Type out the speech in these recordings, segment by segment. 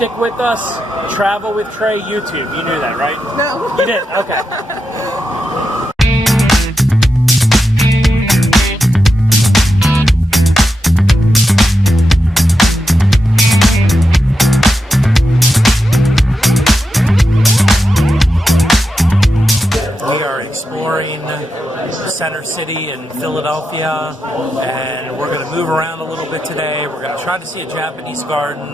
stick with us. Travel with Trey YouTube. You knew that, right? No. You did? Okay. Exploring the center city in Philadelphia, and we're going to move around a little bit today. We're going to try to see a Japanese garden.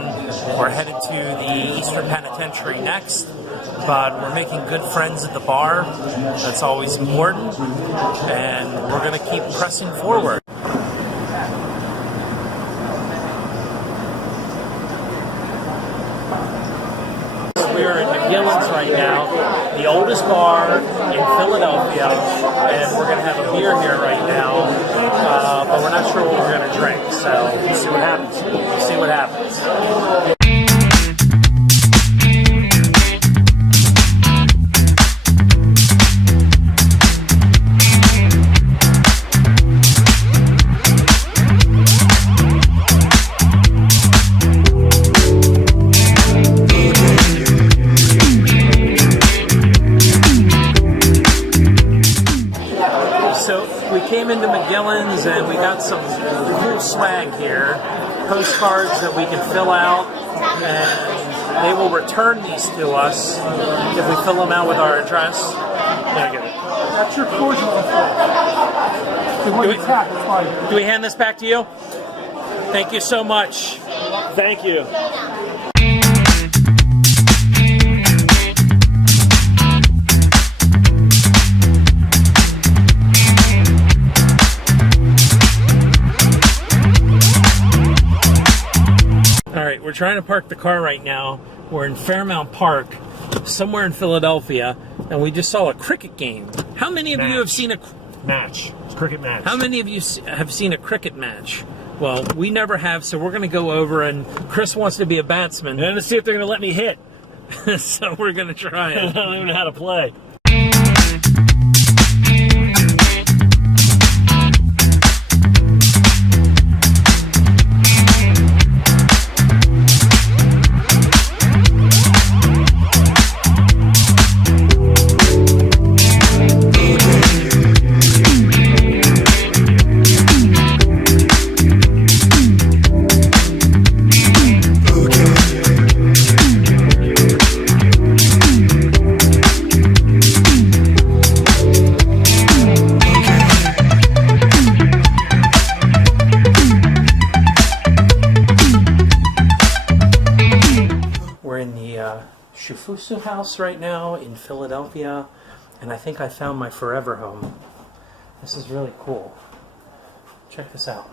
We're headed to the Eastern Penitentiary next, but we're making good friends at the bar. That's always important, and we're going to keep pressing forward. We are in McGillen's right now, the oldest bar in Philadelphia, and we're going to have a beer here right now, but we're not sure what we're going to drink, so we'll see what happens. We'll see what happens. Into McGillen's, and we got some cool swag here, postcards that we can fill out, and they will return these to us if we fill them out with our address. That's your cordial. Do we hand this back to you? Thank you so much. Thank you. We're trying to park the car right now. We're in Fairmount Park, somewhere in Philadelphia, and we just saw a cricket game. How many of you have seen a match? It's a cricket match. How many of you have seen a cricket match? Well, we never have, so we're going to go over, and Chris wants to be a batsman. And to see if they're going to let me hit. So we're going to try it. I don't even know how to play. Shofuso house right now in Philadelphia, and I think I found my forever home. This is really cool. Check this out.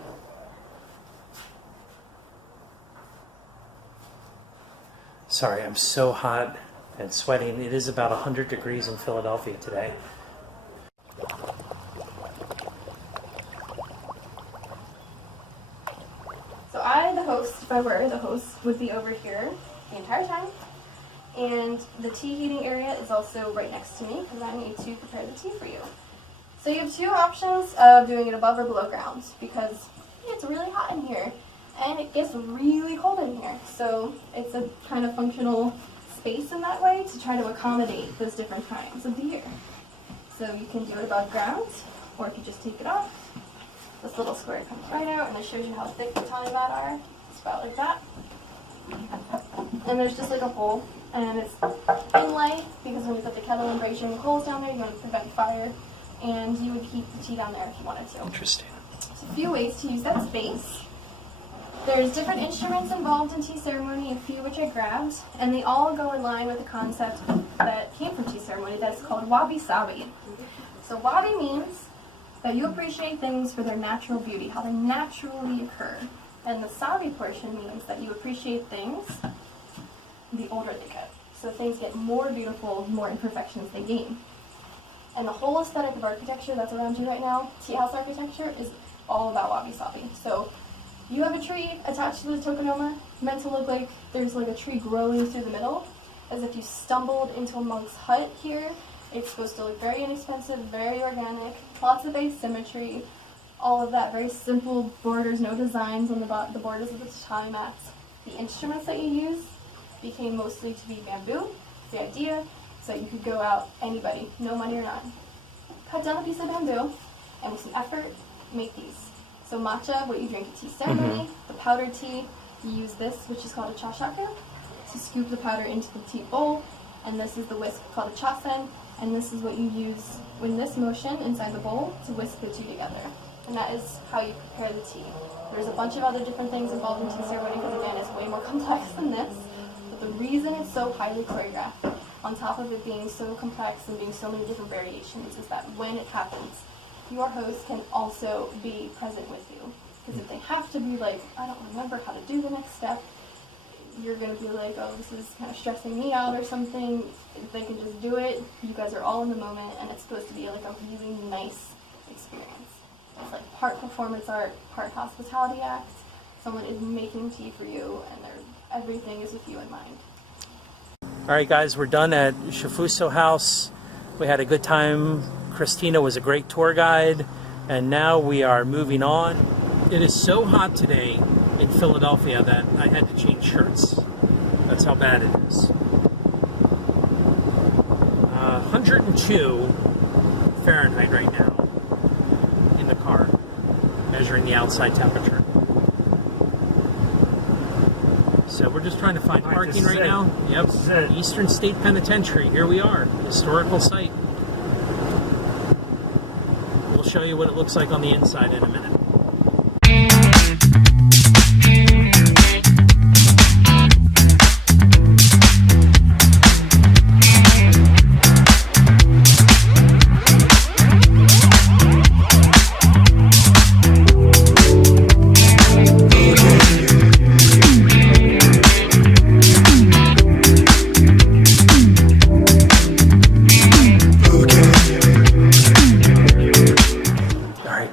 Sorry, I'm so hot and sweating. It is about 100 degrees in Philadelphia today. So I, the host, if I were the host, would be over here the entire time. And the tea heating area is also right next to me because I need to prepare the tea for you. So you have two options of doing it above or below ground because it's really hot in here and it gets really cold in here. So it's a kind of functional space in that way to try to accommodate those different times of the year. So you can do it above ground, or if you just take it off, this little square comes right out and it shows you how thick the tiny mat are. It's about like that. And there's just like a hole. And it's inlay because when you put the kettle and braise your coals down there, you want to prevent fire, and you would keep the tea down there if you wanted to. Interesting. So a few ways to use that space. There's different instruments involved in tea ceremony, a few which I grabbed, and they all go in line with the concept that came from tea ceremony that is called wabi-sabi. So wabi means that you appreciate things for their natural beauty, how they naturally occur. And the sabi portion means that you appreciate things the older they get. So things get more beautiful, more imperfections they gain. And the whole aesthetic of architecture that's around you right now, tea house architecture, is all about wabi-sabi. So you have a tree attached to the tokonoma, meant to look like there's like a tree growing through the middle, as if you stumbled into a monk's hut here. It's supposed to look very inexpensive, very organic, lots of asymmetry, all of that, very simple borders, no designs on the borders of the tatami mats. The instruments that you use, became mostly to be bamboo. The idea so that you could go out, anybody, no money or not, cut down a piece of bamboo, and with some effort, make these. So matcha, what you drink at tea ceremony, the powdered tea, you use this, which is called a chashaku, to scoop the powder into the tea bowl, and this is the whisk called a chasen, and this is what you use in this motion inside the bowl to whisk the two together. And that is how you prepare the tea. There's a bunch of other different things involved in tea ceremony because again, it's way more complex than this. But the reason it's so highly choreographed, on top of it being so complex and being so many different variations, is that when it happens, your host can also be present with you. Because if they have to be like, I don't remember how to do the next step, you're going to be like, oh, this is kind of stressing me out or something. If they can just do it, you guys are all in the moment, and it's supposed to be like a really nice experience. It's like part performance art, part hospitality act. Someone is making tea for you, and everything is with you in mind. All right, guys, we're done at Shofuso House. We had a good time. Christina was a great tour guide, and now we are moving on. It is so hot today in Philadelphia that I had to change shirts. That's how bad it is. 102 Fahrenheit right now in the car, measuring the outside temperature. So we're just trying to find parking right now. Yep, Eastern State Penitentiary. Here we are, historical site. We'll show you what it looks like on the inside in a minute.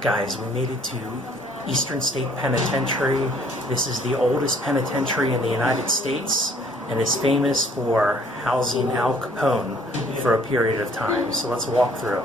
Guys, we made it to Eastern State Penitentiary. This is the oldest penitentiary in the United States and is famous for housing Al Capone for a period of time. So let's walk through.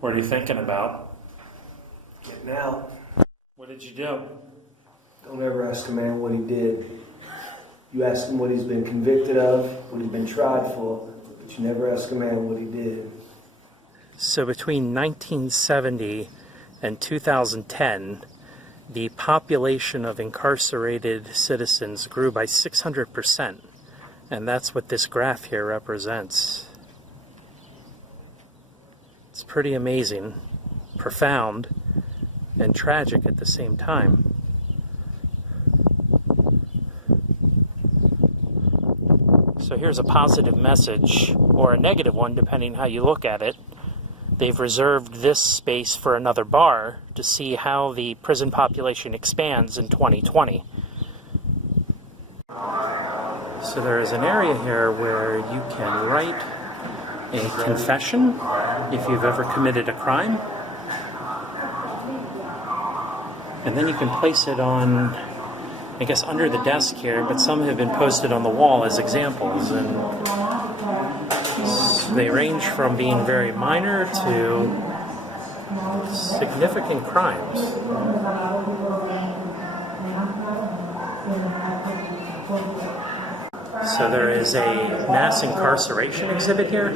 What are you thinking about? Getting out. What did you do? Don't ever ask a man what he did. You ask him what he's been convicted of, what he's been tried for, but you never ask a man what he did. So between 1970 and 2010, the population of incarcerated citizens grew by 600%. And that's what this graph here represents. It's pretty amazing, profound, and tragic at the same time. So here's a positive message, or a negative one, depending how you look at it. They've reserved this space for another bar to see how the prison population expands in 2020. So there is an area here where you can write a confession if you've ever committed a crime. And then you can place it on, I guess, under the desk here, but some have been posted on the wall as examples. And they range from being very minor to significant crimes. So there is a mass incarceration exhibit here,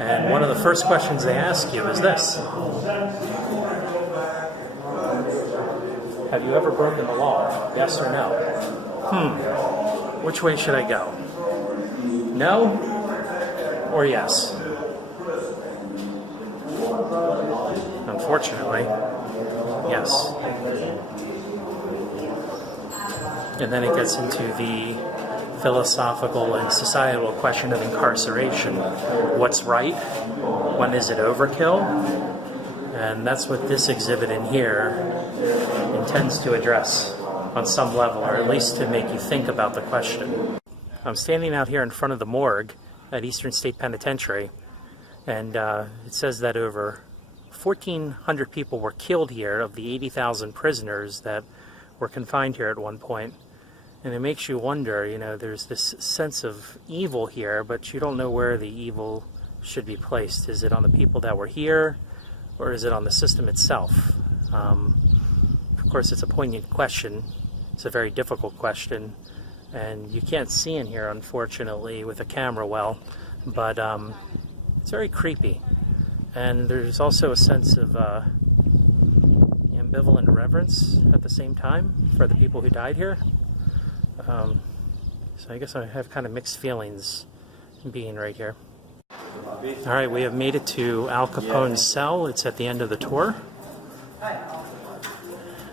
and one of the first questions they ask you is this. Have you ever broken the law? Yes or no? Which way should I go? No or yes? unfortunately. Yes. And then it gets into the philosophical and societal question of incarceration. What's right? When is it overkill? And that's what this exhibit in here intends to address on some level, or at least to make you think about the question. I'm standing out here in front of the morgue at Eastern State Penitentiary, and it says that over 1,400 people were killed here of the 80,000 prisoners that were confined here at one point. And it makes you wonder, you know, there's this sense of evil here, but you don't know where the evil should be placed. Is it on the people that were here, or is it on the system itself? Of course, it's a poignant question. It's a very difficult question, and you can't see in here, unfortunately, with a camera well, but it's very creepy. And there's also a sense of ambivalent reverence at the same time for the people who died here. So I guess I have kind of mixed feelings being right here. All right, we have made it to Al Capone's cell. It's at the end of the tour.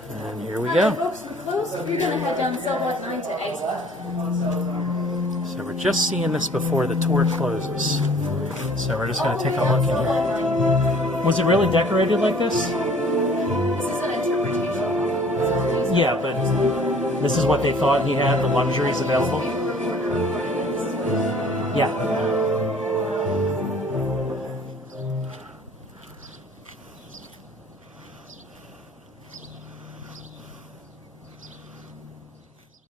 And here we go. You're going to head down cell block 9 to exit. So we're just seeing this before the tour closes. So we're just going to take a look in here. Was it really decorated like this? This is an interpretation. Yeah, but this is what they thought he had, the luxuries available? Yeah.